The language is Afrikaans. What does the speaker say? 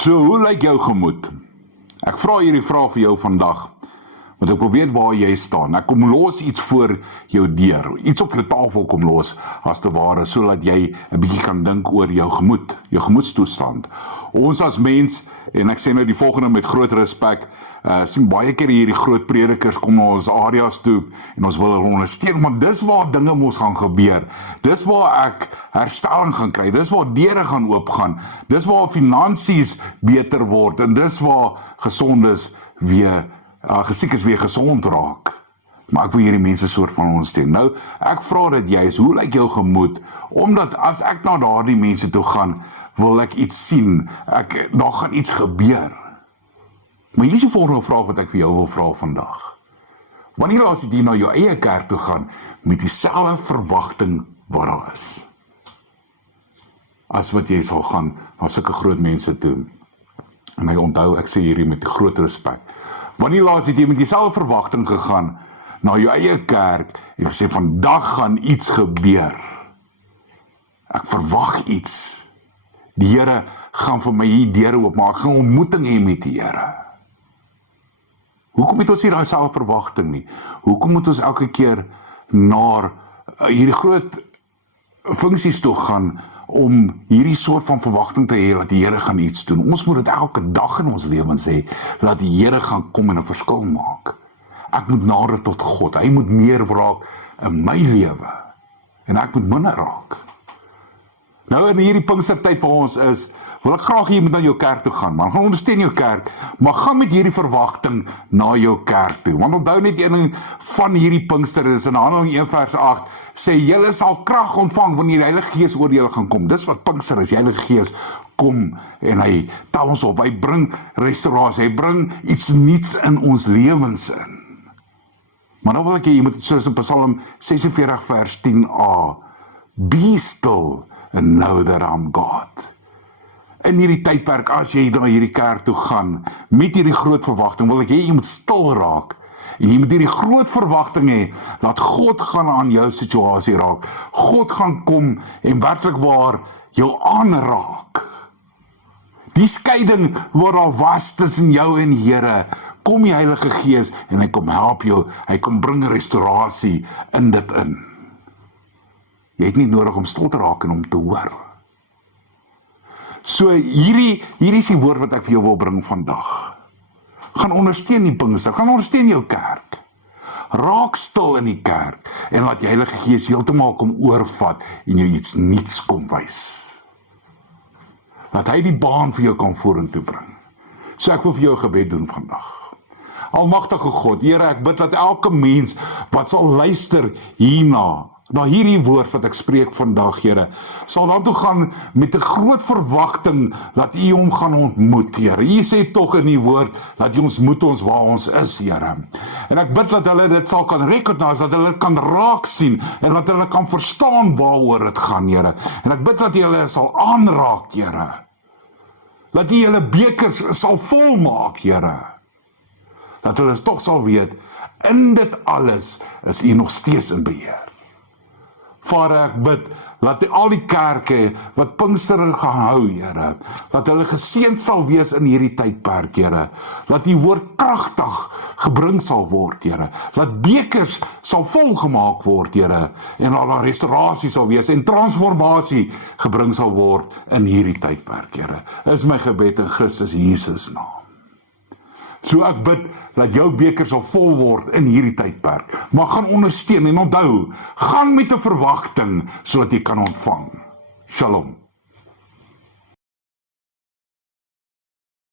So, hoe lyk jou gemoed? Ek vra hierdie vraag vir jou vandag, want ek wil weet waar jy staan. Ek kom los iets voor jou deur, iets op jou tafel kom los, as te ware, sodat jy 'n bietjie kan dink oor jou gemoed, jou gemoedstoestand. Ons as mens, en ek sê nou die volgende met groot respek, sien baie keer hierdie groot predikers kom na ons areas toe, en ons wil hulle ondersteun, maar dis waar dinge mos gaan gebeur. Dis waar ek herstelling gaan kry, dis waar deure gaan oopgaan, dis waar finansies beter word, en dis waar gesondes weer gesiek is weer gesond raak. Maar ek wil hierdie mense soort van ondersteun. Nou, ek vra dit juist, hoe lyk jou gemoed? Omdat as ek na daardie mense toe gaan, wil ek iets sien, daar gaan iets gebeur. Maar hier is die volgende vraag wat ek vir jou wil vra vandag. Wanneer laas jy na jou eie kerk toe gaan, met dieselfde verwagting wat daar is, as wat jy sal gaan na sulke groot mense toe? En hy onthou, ek sê hierdie met groot respek. Wanneer laas het jy met dieselfde verwagting gegaan na jou eie kerk en gesê, vandag gaan iets gebeur. Ek verwag iets. Die Here gaan vir my hier deure oopmaak, ek gaan 'n ontmoeting hê met die Here. Hoekom het ons nie daai selfde verwagting nie? Hoekom moet ons elke keer na hierdie groot funksies toe gaan om hierdie soort van verwagting te hê dat die Here gaan iets doen? Ons moet dit elke dag in ons lewens hê, dat die Here gaan kom en 'n verskil maak. Ek moet nader tot God, hy moet meer raak in my lewe, en ek moet minder raak. Nou in hierdie Pinkstertyd waar ons is, wil ek graag jy moet na jou kerk toe gaan, man, gaan ondersteun jou kerk, maar gaan met hierdie verwagting na jou kerk toe, want onthou net een ding van hierdie Pinkster, is in Handelinge 1 vers 8, sê, julle sal krag ontvang wanneer die Heilige Gees oor julle gaan kom. Dis wat Pinkster is, die Heilige Gees kom, en hy tel ons op, hy bring restaurasie, hy bring iets niets in ons lewens in. Maar nou wil ek jy moet, soos in Psalm 46 vers 10a, be still and know that I'm God. In hierdie tydperk, as jy na hierdie kerk toe gaan, met hierdie groot verwagting, wil ek jy moet stil raak, en jy moet hierdie groot verwagting hê, dat God gaan aan jou situasie raak, God gaan kom, en werklik waar, jou aanraak. Die skeiding wat daar was tussen jou en die Here, kom die Heilige Gees, en hy kom help jou, hy kom bring restaurasie in dit in. Jy het nie nodig om stil te raak en om te hoor. So hierdie is die woord wat ek vir jou wil bring vandag. Gaan ondersteun die Pinkster, gaan ondersteun jou kerk. Raak stil in die kerk, en laat die Heilige Gees heeltemal kom oorvat, en jou iets niets kom wys. Laat hy die baan vir jou kan vorentoe bring. So ek wil vir jou 'n gebed doen vandag. Almagtige God, Here, ek bid dat elke mens wat sal luister hierna, na hierdie woord wat ek spreek vandag, Here, sal dan toe gaan met 'n groot verwagting dat U hom gaan ontmoet, Here. U sê tog in die woord dat U ons moet ons waar ons is, Here. En ek bid dat hulle dit sal kan recognize, dat hulle kan raak sien en dat hulle kan verstaan waaroor dit gaan, Here. En ek bid dat U hulle sal aanraak, Here. Dat U hulle bekers sal volmaak, Here. Dat hulle toch sal weet, in dit alles is U nog steeds in beheer. Vader, ek bid, laat al die kerke wat Pinkster gaan hou, Here, dat hulle geseënd sal wees in hierdie tydperk, Here, dat die woord kragtig gebring sal word, Here, dat bekers sal volgemaak word, Here, en dat daar restaurasie sal wees, en transformasie gebring sal word in hierdie tydperk, Here. Is my gebed in Christus Jesus naam. So ek bid, dat jou beker sal vol word in hierdie tydperk, maar gaan ondersteun en onthou, gaan met 'n verwagting, sodat jy kan ontvang. Shalom.